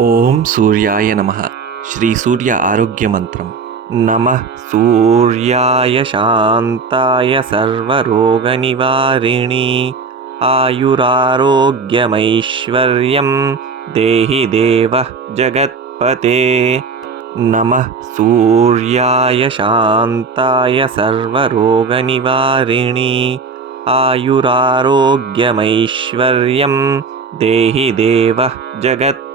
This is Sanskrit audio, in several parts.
ಓಂ ಸೂರ್ಯಾಯ ನಮಃ. ಶ್ರೀ ಸೂರ್ಯ ಆರೋಗ್ಯ ಮಂತ್ರಂ. ನಮಃ ಸೂರ್ಯಾಯ ಶಾಂತಾಯ ಸರ್ವರೋಗನಿವಾರಿಣಿ ಆಯುರಾರೋಗ್ಯಮೈಶ್ವರ್ಯಂ ದೇಹಿ ದೇವಃ ಜಗತ್ಪತೆ. ನಮಃ ಸೂರ್ಯಾಯ ಶಾಂತಾಯ ಸರ್ವರೋಗನಿವಾರಿಣಿ ಆಯುರಾರೋಗ್ಯಮೈಶ್ವರ್ಯಂ ದೇಹಿ ದೇವಃ ಜಗತ್ಪತೆ.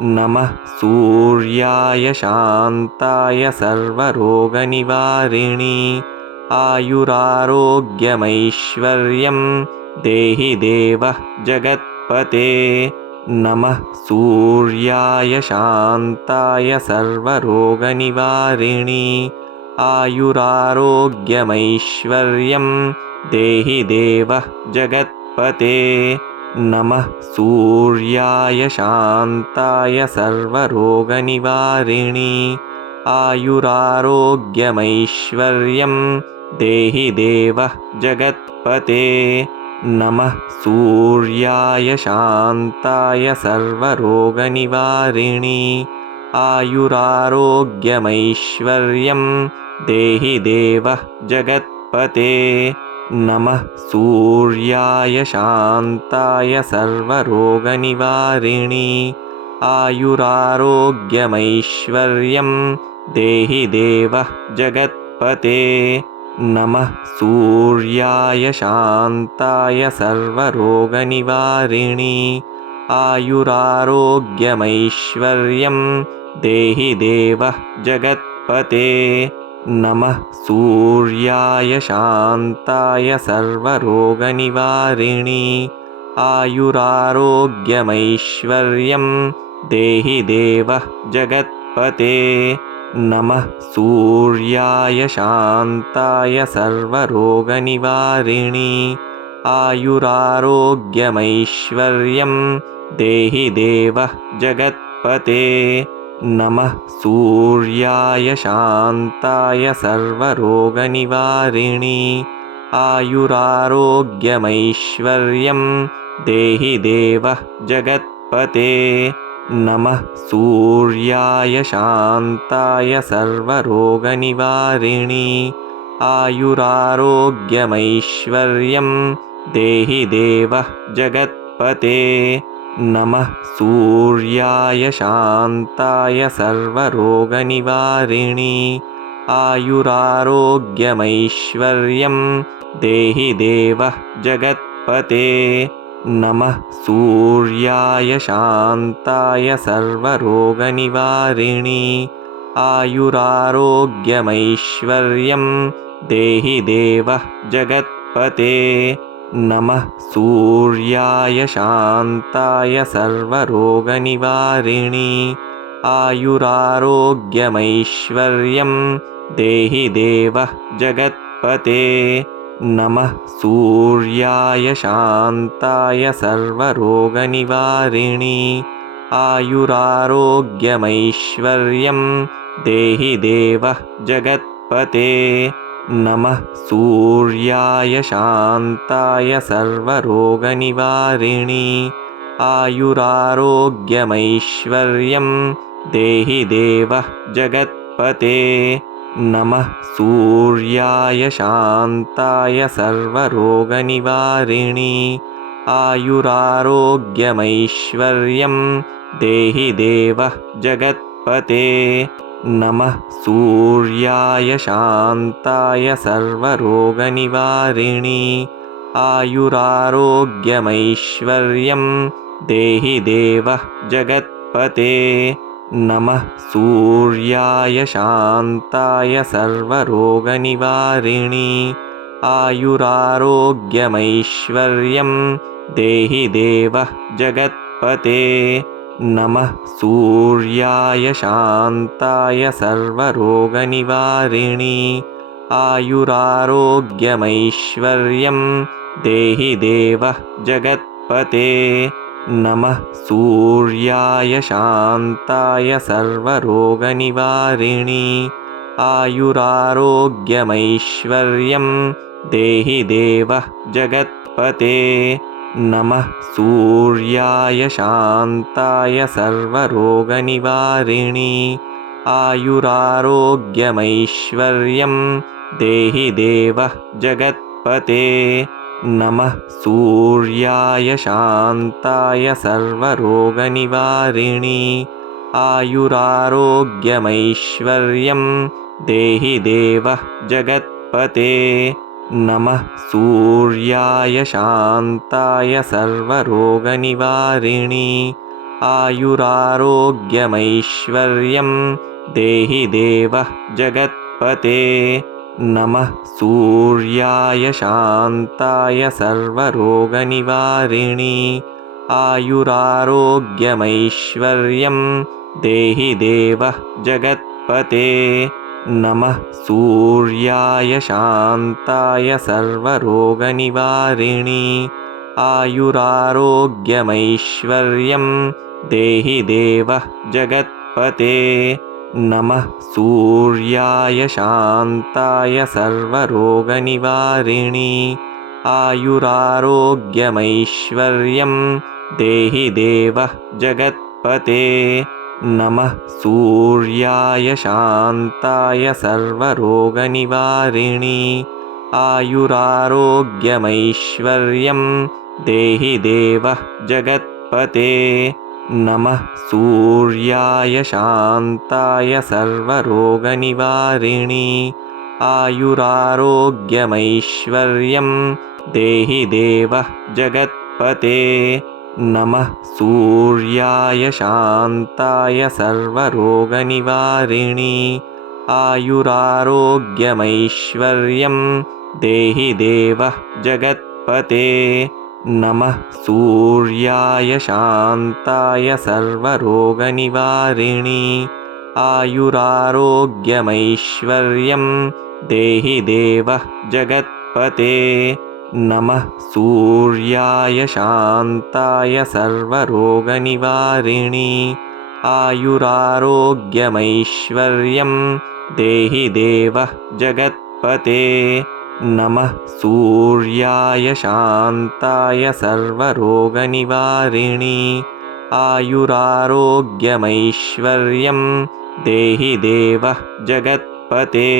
ನಮಃ ಸೂರ್ಯಾಯ ಶಾಂತಾಯ ಸರ್ವರೋಗನಿವಾರಿಣಿ ಆಯುರಾರೋಗ್ಯಮೈಶ್ವರ್ಯಂ ದೇಹಿ ದೇವಃ ಜಗತ್ಪತೆ. ನಮಃ ಸೂರ್ಯಾಯ ಶಾಂತಾಯ ಸರ್ವರೋಗನಿವಾರಿಣಿ ಆಯುರಾರೋಗ್ಯಮೈಶ್ವರ್ಯಂ ದೇಹಿ ದೇವಃ ಜಗತ್ಪತೆ. ನಮಃ ಸೂರ್ಯಾಯ ಶಾಂತಾಯ ಸರ್ವರೋಗನಿವಾರಿಣಿ ಆಯುರಾರೋಗ್ಯಮೈಶ್ವರ್ಯಂ ದೇಹಿ ದೇವಃ ಜಗತ್ಪತೆ. ನಮಃ ಸೂರ್ಯಾಯ ಶಾಂತಾಯ ಸರ್ವರೋಗನಿವಾರಿಣಿ ಆಯುರಾರೋಗ್ಯಮೈಶ್ವರ್ಯಂ ದೇಹಿ ದೇವಃ ಜಗತ್ಪತೆ. ನಮಃ ಸೂರ್ಯಾಯ ಶಾಂತಾಯ ಸರ್ವರೋಗನಿವಾರಿಣಿ ಆಯುರಾರೋಗ್ಯಮೈಶ್ವರ್ಯಂ ದೇಹಿ ದೇವಃ ಜಗತ್ಪತೆ. ನಮಃ ಸೂರ್ಯಾಯ ಶಾಂತಾಯ ಸರ್ವರೋಗನಿವಾರಿಣಿ ಆಯುರಾರೋಗ್ಯಮೈಶ್ವರ್ಯಂ ದೇಹಿ ದೇವಃ ಜಗತ್ಪತೆ. ನಮಃ ಸೂರ್ಯಾಯ ಶಾಂತಾಯ ಸರ್ವರೋಗನಿವಾರಿಣಿ ಆಯುರಾರೋಗ್ಯಮೈಶ್ವರ್ಯಂ ದೇಹಿ ದೇವಃ ಜಗತ್ಪತೆ. ನಮಃ ಸೂರ್ಯಾಯ ಶಾಂತಾಯ ಸರ್ವರೋಗನಿವಾರಿಣಿ ಆಯುರಾರೋಗ್ಯಮೈಶ್ವರ್ಯಂ ದೇಹಿ ದೇವಃ ಜಗತ್ಪತೆ. ನಮಃ ಸೂರ್ಯಾಯ ಶಾಂತಾಯ ಸರ್ವರೋಗನಿವಾರಿಣಿ ಆಯುರಾರೋಗ್ಯಮೈಶ್ವರ್ಯಂ ದೇಹಿ ದೇವಃ ಜಗತ್ಪತೆ. ನಮಃ ಸೂರ್ಯಾಯ ಶಾಂತಾಯ ಸರ್ವರೋಗನಿವಾರಿಣಿ ಆಯುರಾರೋಗ್ಯಮೈಶ್ವರ್ಯಂ ದೇಹಿ ದೇವಃ ಜಗತ್ಪತೆ. ನಮಃ ಸೂರ್ಯಾಯ ಶಾಂತಾಯ ಸರ್ವರೋಗನಿವಾರಿಣಿ ಆಯುರಾರೋಗ್ಯಮೈಶ್ವರ್ಯಂ ದೇಹಿ ದೇವಃ ಜಗತ್ಪತೆ. ನಮಃ ಸೂರ್ಯಾಯ ಶಾಂತಾಯ ಸರ್ವರೋಗನಿವಾರಿಣಿ ಆಯುರಾರೋಗ್ಯಮೈಶ್ವರ್ಯಂ ದೇಹಿ ದೇವಃ ಜಗತ್ಪತೆ. ನಮಃ ಸೂರ್ಯಾಯ ಶಾಂತಾಯ ಸರ್ವರೋಗನಿವಾರಿಣಿ ಆಯುರಾರೋಗ್ಯಮೈಶ್ವರ್ಯಂ ದೇಹಿ ದೇವಃ ಜಗತ್ಪತೆ. ನಮಃ ಸೂರ್ಯಾಯ ಶಾಂತಾಯ ಸರ್ವರೋಗನಿವಾರಿಣಿ ಆಯುರಾರೋಗ್ಯಮೈಶ್ವರ್ಯಂ ದೇಹಿ ದೇವಃ ಜಗತ್ಪತೆ. ನಮಃ ಸೂರ್ಯಾಯ ಶಾಂತಾಯ ಸರ್ವರೋಗನಿವಾರಿಣಿ ಆಯುರಾರೋಗ್ಯಮೈಶ್ವರ್ಯಂ ದೇಹಿ ದೇವಃ ಜಗತ್ಪತೆ. ನಮಃ ಸೂರ್ಯಾಯ ಶಾಂತಾಯ ಸರ್ವರೋಗನಿವಾರಿಣಿ ಆಯುರಾರೋಗ್ಯಮೈಶ್ವರ್ಯಂ ದೇಹಿ ದೇವಃ ಜಗತ್ಪತೆ. ನಮಃ ಸೂರ್ಯಾಯ ಶಾಂತಾಯ ಸರ್ವರೋಗನಿವಾರಿಣಿ ಆಯುರಾರೋಗ್ಯಮೈಶ್ವರ್ಯಂ ದೇಹಿ ದೇವಃ ಜಗತ್ಪತೆ. ನಮಃ ಸೂರ್ಯಾಯ ಶಾಂತಾಯ ಸರ್ವರೋಗನಿವಾರಿಣಿ ಆಯುರಾರೋಗ್ಯಮೈಶ್ವರ್ಯಂ ದೇಹಿ ದೇವಃ ಜಗತ್ಪತೆ. ನಮಃ ಸೂರ್ಯಾಯ ಶಾಂತಾಯ ಸರ್ವರೋಗನಿವಾರಿಣಿ ಆಯುರಾರೋಗ್ಯಮೈಶ್ವರ್ಯಂ ದೇಹಿ ದೇವಃ ಜಗತ್ಪತೆ. ನಮಃ ಸೂರ್ಯಾಯ ಶಾಂತಾಯ ಸರ್ವರೋಗನಿವಾರಿಣಿ ಆಯುರಾರೋಗ್ಯಮೈಶ್ವರ್ಯಂ ದೇಹಿ ದೇವಃ ಜಗತ್ಪತೆ. नमः सूर्याय शान्ताय सर्वरोगनिवारिणी आयुरारोग्यमैश्वर्यं देहि देवः जगत्पते नमः सूर्याय शान्ताय सर्वरोगनिवारिणी आयुरारोग्यमैश्वर्यं देहि देवः जगत्पते नमः सूर्याय शान्ताय सर्वरोगनिवारिणी आयुरारोग्यमैश्वर्यं देहि देवः जगत्पते नमः सूर्याय शान्ताय सर्वरोगनिवारिणी आयुरारोग्यमैश्वर्यं देहि देवः जगत्पते नमः सूर्याय शान्ताय सर्वरोगनिवारिणी आयुरारोग्यमैश्वर्यं देहि देवः जगत्पते नमः सूर्याय शान्ताय सर्वरोगनिवारिणी आयुरारोग्यमैश्वर्यं देहि देवः जगत्पते नमः सूर्याय शान्ताय सर्वरोगनिवारिणी आयुरारोग्यमैश्वर्यं देहि देवः जगत्पते नमः सूर्याय शान्ताय सर्वरोगनिवारिणी आयुरारोग्यमैश्वर्यं देहि देवः जगत्पते नमः सूर्याय शान्ताय सर्वरोगनिवारिणी आयुरारोग्यमैश्वर्यं देहि देवः जगत्पते नमः सूर्याय शान्ताय सर्वरोगनिवारिणी आयुरारोग्यमैश्वर्यं देहि देवः जगत्पते नमः सूर्याय शान्ताय सर्वरोगनिवारिणी आयुरारोग्यमैश्वर्यं देहि देवः जगत्पते नमः सूर्याय शान्ताय सर्वरोगनिवारिणी आयुरारोग्यमैश्वर्यं देहि देवः जगत्पते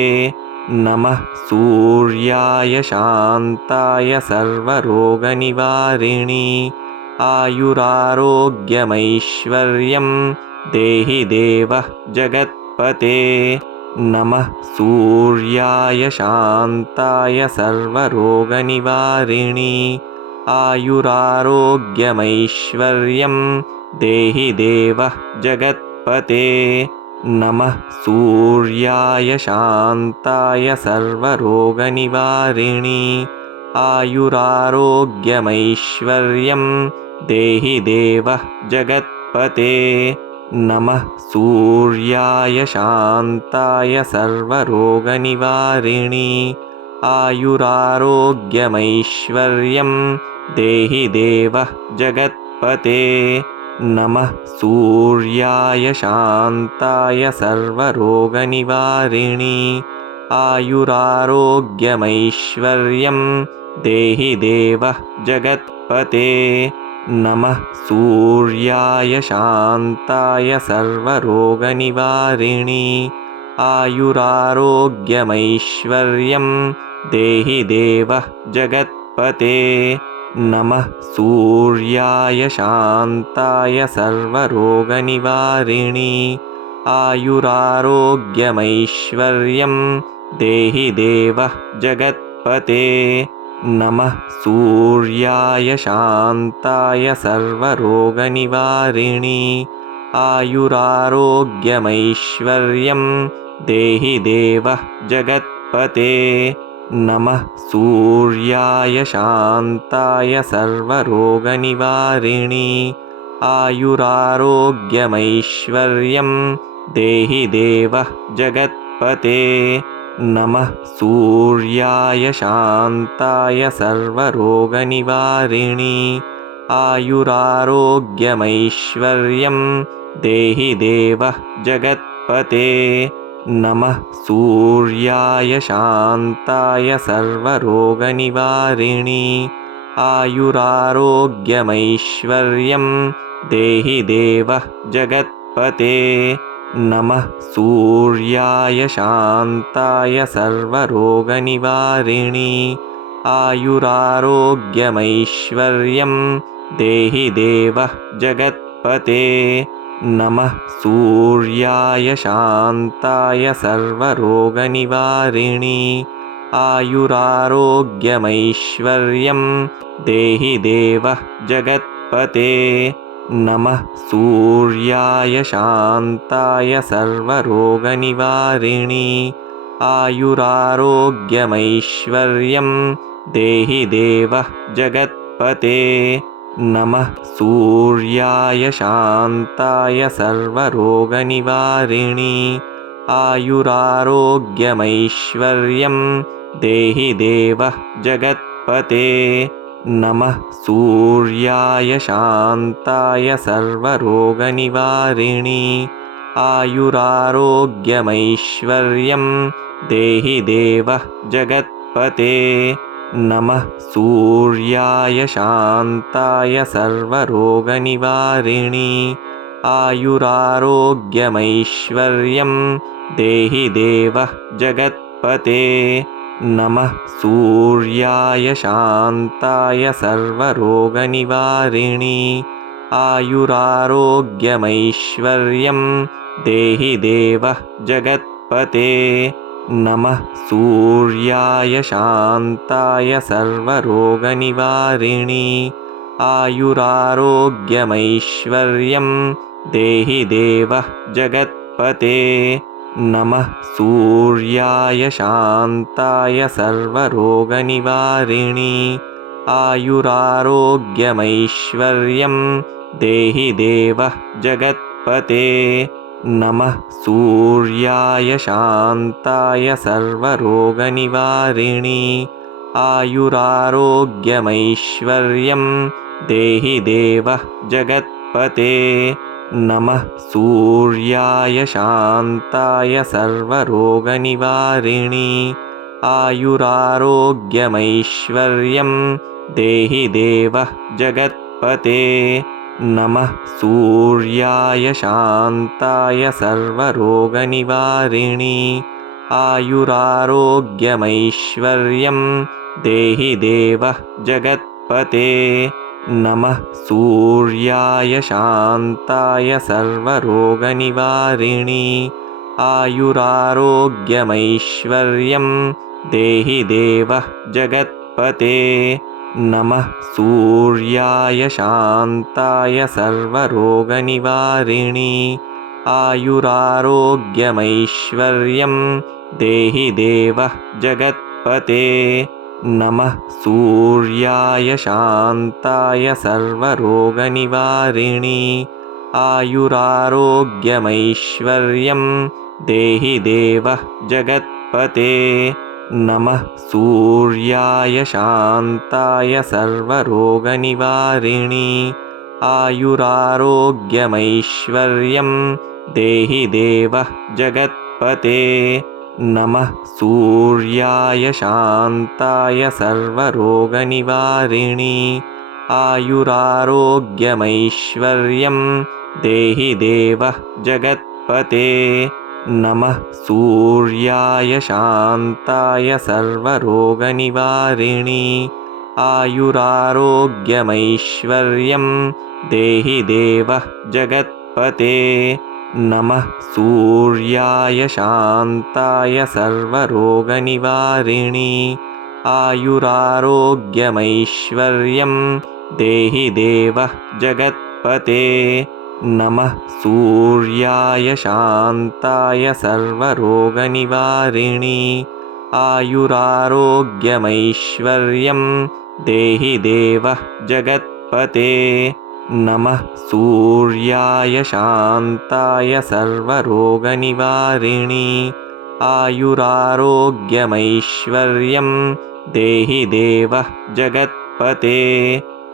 नमः सूर्याय शान्ताय सर्वरोगनिवारिणी आयुरारोग्यमैश्वर्यं देहि देवः जगत्पते नमः सूर्याय शान्ताय सर्वरोगनिवारिणी आयुरारोग्यमैश्वर्यं देहि देवः जगत्पते नमः सूर्याय शान्ताय सर्वरोगनिवारिणी आयुरारोग्यमैश्वर्यं देहि देवः जगत्पते नमः सूर्याय शान्ताय सर्वरोगनिवारिणी आयुरारोग्यमैश्वर्यं देहि देवः जगत्पते नमः सूर्याय शान्ताय सर्वरोगनिवारिणी आयुरारोग्यमैश्वर्यं देहि देवः जगत्पते नमः सूर्याय शान्ताय सर्वरोगनिवारिणी आयुरारोग्यमैश्वर्यं देहि देवः जगत्पते नमः सूर्याय शान्ताय सर्वरोगनिवारिणी आयुरारोग्यमैश्वर्यं देहि देवः जगत्पते नमः सूर्याय शान्ताय सर्वरोगनिवारिणी आयुरारोग्यमैश्वर्यं देहि देवः जगत्पते नमः सूर्याय शान्ताय सर्वरोगनिवारिणी आयुरारोग्यमैश्वर्यं देहि देवः जगत्पते नमः सूर्याय शान्ताय सर्वरोगनिवारिणी आयुरारोग्यमैश्वर्यं देहि देवः जगत्पते नमः सूर्याय शान्ताय सर्वरोगनिवारिणी आयुरारोग्यमैश्वर्यं देहि देव जगत्पते नमः सूर्याय शान्ताय सर्वरोगनिवारिणी आयुरारोग्यमैश्वर्यं देहि देव जगत्पते नमः सूर्याय शान्ताय सर्वरोगनिवारिणी आयुरारोग्यमैश्वर्यं देहि देव जगत्पते नमः सूर्याय शान्ताय सर्वरोगनिवारिणी आयुरारोग्यमैश्वर्यं देहि देव जगत्पते नमः सूर्याय शान्ताय सर्वरोगनिवारिणी आयुरारोग्यमैश्वर्यं देहि देव जगत्पते नमः सूर्याय शान्ताय सर्वरोगनिवारिणी आयुरारोग्यमैश्वर्यं देहि देव जगत्पते नमः सूर्याय शान्ताय सर्वरोगनिवारिणी आयुरारोग्यमैश्वर्यं देहि देव जगत्पते नमः सूर्याय शान्ताय सर्वरोगनिवारिणी आयुरारोग्यमैश्वर्यं देहि देव जगत्पते नमः सूर्याय शान्ताय सर्वरोगनिवारिणी आयुरारोग्यमैश्वर्यं देहि देव जगत्पते नमः सूर्याय शान्ताय सर्वरोगनिवारिणी आयुरारोग्यमैश्वर्यं देहि देव जगत्पते नमः सूर्याय शान्ताय सर्वरोगनिवारिणी आयुरारोग्यमैश्वर्यं देहि देव जगत्पते नमः सूर्याय शान्ताय सर्वरोगनिवारिणी आयुरारोग्यमैश्वर्यं देहि देव जगत्पते नमः सूर्याय शान्ताय सर्वरोगनिवारिणी आयुरारोग्यमैश्वर्यं देहि देव जगत्पते नमः सूर्याय शान्ताय सर्वरोगनिवारिणी आयुरारोग्यमैश्वर्यं देहि देव जगत्पते नमः सूर्याय शान्ताय सर्वरोगनिवारिणी आयुरारोग्यमैश्वर्यं देहि देव जगत्पते नमः सूर्याय शान्ताय सर्वरोगनिवारिणी आयुरारोग्यमैश्वर्यं देहि देव जगत्पते नमः सूर्याय शान्ताय सर्वरोगनिवारिणी आयुरारोग्यमैश्वर्यं देहि देव जगत्पते नमः सूर्याय शान्ताय सर्वरोगनिवारिणी आयुरारोग्यमैश्वर्यं देहि देव जगत्पते नमः सूर्याय शान्ताय सर्वरोगनिवारिणी आयुरारोग्यमैश्वर्यं देहि देव जगत्पते नमः सूर्याय शान्ताय सर्वरोगनिवारिणी आयुरारोग्यमैश्वर्यं देहि देव जगत्पते नमः सूर्याय शान्ताय सर्वरोगनिवारिणी आयुरारोग्यमैश्वर्यं देहि देव जगत्पते नमः सूर्याय शान्ताय सर्वरोगनिवारिणी आयुरारोग्यमैश्वर्यं देहि देव जगत्पते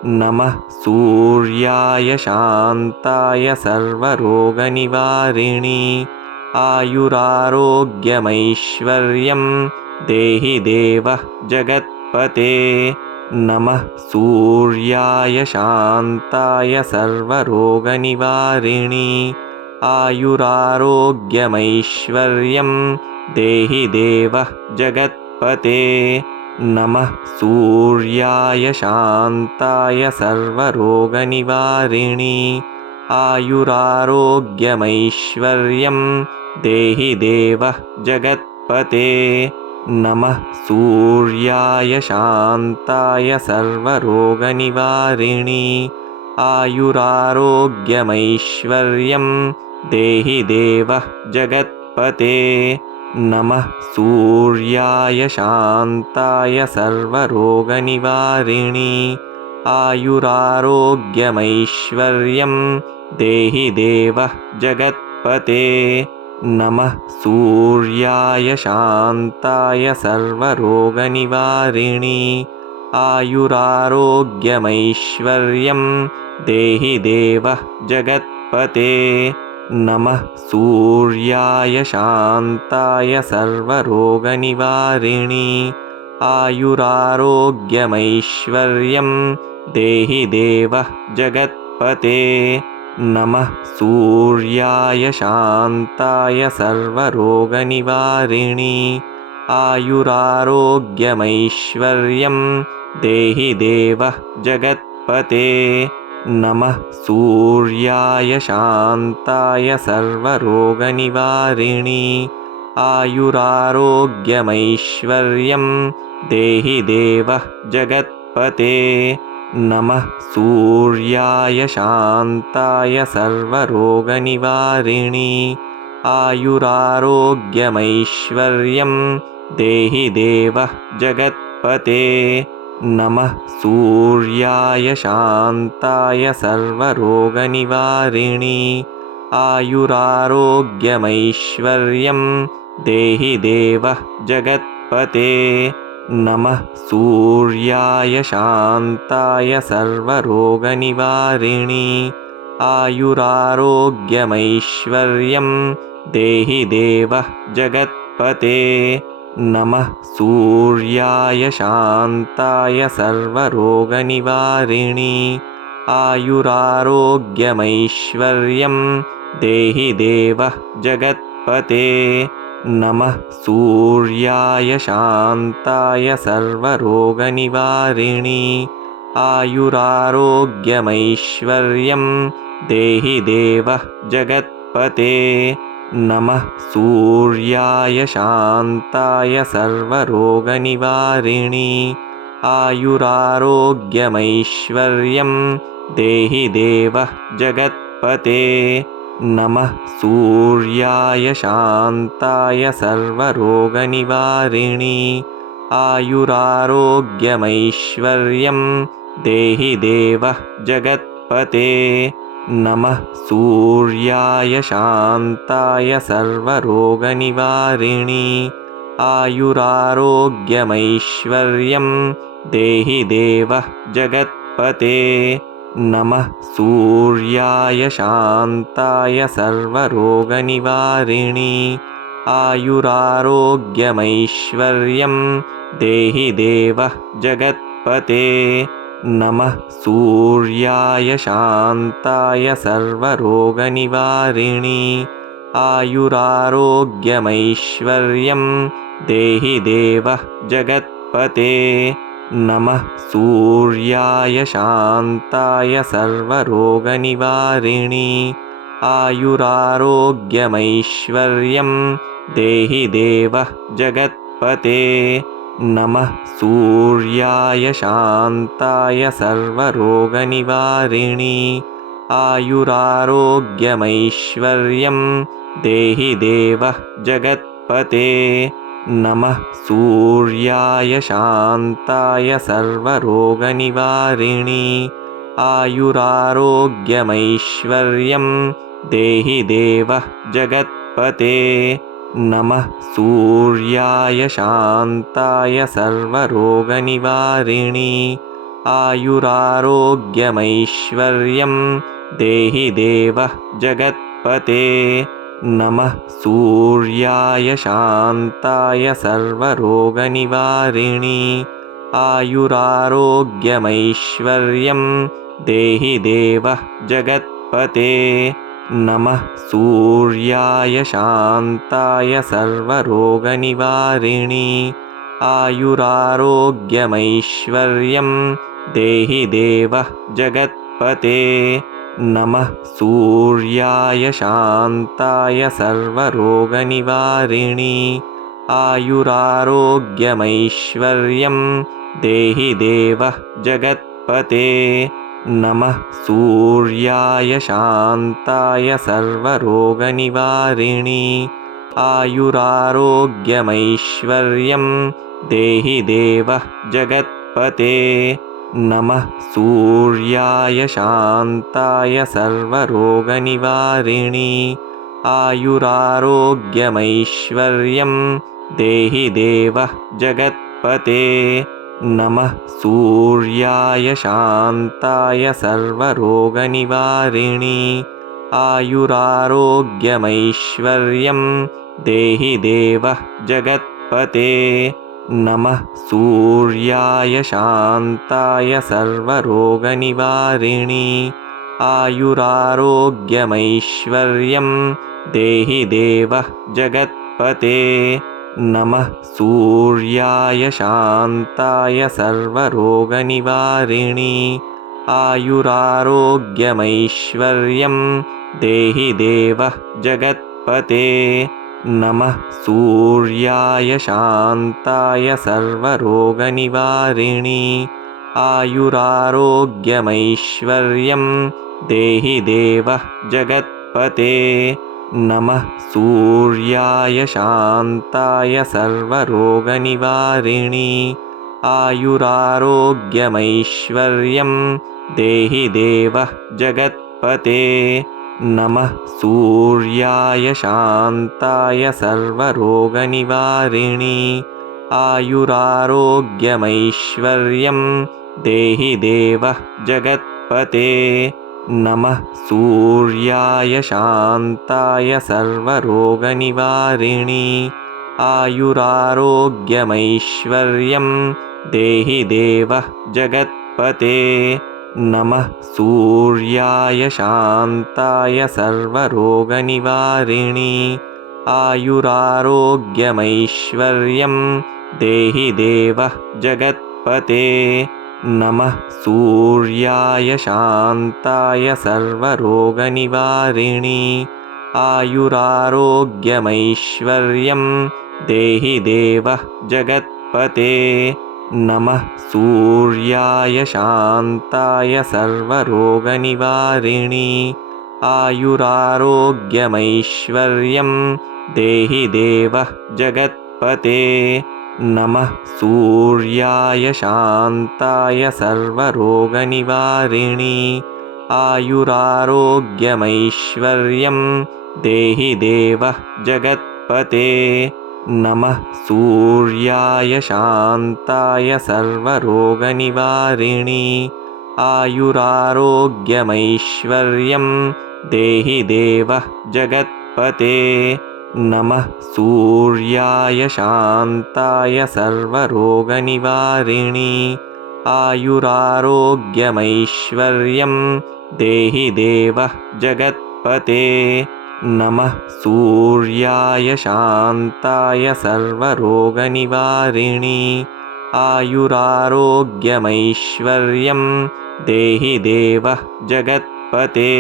नमः सूर्याय शान्ताय सर्वरोगनिवारिणी आयुरारोग्यमैश्वर्यं देहि देव जगत्पते नमः सूर्याय शान्ताय सर्वरोगनिवारिणी आयुरारोग्यमैश्वर्यं देहि देवः जगत्पते नमः सूर्याय शान्ताय सर्वरोगनिवारिणी आयुरारोग्यमैश्वर्यं देहि देवः जगत्पते नमः सूर्याय शान्ताय सर्वरोगनिवारिणी आयुरारोग्यमैश्वर्यं देहि देवः जगत्पते नमः सूर्याय शान्ताय सर्वरोगनिवारिणी आयुरारोग्यमैश्वर्यं देहि देवः जगत्पते नमः सूर्याय शान्ताय सर्वरोगनिवारिणी आयुरारोग्यमैश्वर्यं देहि देवः जगत्पते नमः सूर्याय शान्ताय सर्वरोगनिवारिणी आयुरारोग्यमैश्वर्यं देहि देवः जगत्पते नमः सूर्याय शान्ताय सर्वरोगनिवारिणी आयुरारोग्यमैश्वर्यं देहि देवः जगत्पते नमः सूर्याय शान्ताय सर्वरोगनिवारिणी आयुरारोग्यमैश्वर्यं देहि देवः जगत्पते नमः सूर्याय शान्ताय सर्वरोगनिवारिणी आयुरारोग्यमैश्वर्यं देहि देवः जगत्पते नमः सूर्याय शान्ताय सर्वरोगनिवारिणी आयुरारोग्यमैश्वर्यं देहि देवः जगत्पते नमः सूर्याय शान्ताय सर्वरोगनिवारिणी आयुरारोग्यमैश्वर्यं देहि देवः जगत्पते नमः सूर्याय शान्ताय सर्वरोगनिवारिणी आयुरारोग्यमैश्वर्यं देहि देवः जगत्पते नमः सूर्याय शान्ताय सर्वरोगनिवारिणी आयुरारोग्यमैश्वर्यं देहि देवः जगत्पते नमः सूर्याय शान्ताय सर्वरोगनिवारिणी आयुरारोग्यमैश्वर्यं देहि देवः जगत्पते नमः सूर्याय शान्ताय सर्वरोगनिवारिणी आयुरारोग्यमैश्वर्यं देहि देवः जगत्पते नमः सूर्याय शान्ताय सर्वरोगनिवारिणी आयुरारोग्यमैश्वर्यं देहि देवः जगत्पते नमः सूर्याय शान्ताय सर्वरोगनिवारिणी आयुरारोग्यमैश्वर्यं देहि देवः जगत्पते नमः सूर्याय शान्ताय सर्वरोगनिवारिणी आयुरारोग्यमैश्वर्यं देहि देवः जगत्पते नमः सूर्याय शान्ताय सर्वरोगनिवारिणी आयुरारोग्यमैश्वर्यं देहि देवः जगत्पते नमः सूर्याय शान्ताय सर्वरोगनिवारिणी आयुरारोग्यमैश्वर्यं देहि देवः जगत्पते नमः सूर्याय शान्ताय सर्वरोगनिवारिणी आयुरारोग्यमैश्वर्यं देहि देवः जगत्पते नमः सूर्याय शान्ताय सर्वरोगनिवारिणी आयुरारोग्यमैश्वर्यं देहि देवः जगत्पते नमः सूर्याय शान्ताय सर्वरोगनिवारिणी आयुरारोग्यमैश्वर्यं देहि देवः जगत्पते नमः सूर्याय शान्ताय सर्वरोगनिवारिणी आयुरारोग्यमैश्वर्यं देहि देवः जगत्पते नमः सूर्याय शान्ताय सर्वरोगनिवारिणी आयुरारोग्यमैश्वर्यं देहि देवः जगत्पते नमः सूर्याय शान्ताय सर्वरोगनिवारिणी आयुरारोग्यमैश्वर्यं देहि देवः जगत्पते नमः सूर्याय शान्ताय सर्वरोगनिवारिणी आयुरारोग्यमैश्वर्यं देहि देवः जगत्पते नमः सूर्याय शान्ताय सर्वरोगनिवारिणी आयुरारोग्यमैश्वर्यं देहि देवः जगत्पते नमः सूर्याय शान्ताय सर्वरोगनिवारिणी आयुरारोग्यमैश्वर्यं देहि देवः जगत्पते नमः सूर्याय शान्ताय सर्वरोगनिवारिणी आयुरारोग्यमैश्वर्यं देहि देवः जगत्पते नमः सूर्याय शान्ताय सर्वरोगनिवारिणी आयुरारोग्यमैश्वर्यं देहि देवः जगत्पते नमः सूर्याय शान्ताय सर्वरोगनिवारिणी आयुरारोग्यमैश्वर्यं देहि देवः जगत्पते नमः सूर्याय शान्ताय सर्वरोगनिवारिणी आयुरारोग्यमैश्वर्यं देहि देवः जगत्पते नमः सूर्याय शान्ताय सर्वरोगनिवारिणी आयुरारोग्यमैश्वर्यं देहि देवः जगत्पते नमः सूर्याय शान्ताय सर्वरोगनिवारिणी आयुरारोग्यमैश्वर्यं देहि देवः जगत्पते नमः सूर्याय शान्ताय सर्वरोगनिवारिणी आयुरारोग्यमैश्वर्यं देहि देवः जगत्पते नमः सूर्याय शान्ताय सर्वरोगनिवारिणी आयुरारोग्यमैश्वर्यं देहि देवः जगत्पते नमः सूर्याय शान्ताय सर्वरोगनिवारिणी आयुरारोग्यमैश्वर्यं देहि देवः जगत्पते नमः सूर्याय शान्ताय सर्वरोगनिवारिणी आयुरारोग्यमैश्वर्यं देहि देवः जगत्पते नमः सूर्याय शान्ताय सर्वरोगनिवारिणी आयुरारोग्यमैश्वर्यं देहि देवः जगत्पते नमः सूर्याय शान्ताय सर्वरोगनिवारिणी आयुरारोग्यमैश्वर्यं देहि देवः जगत्पते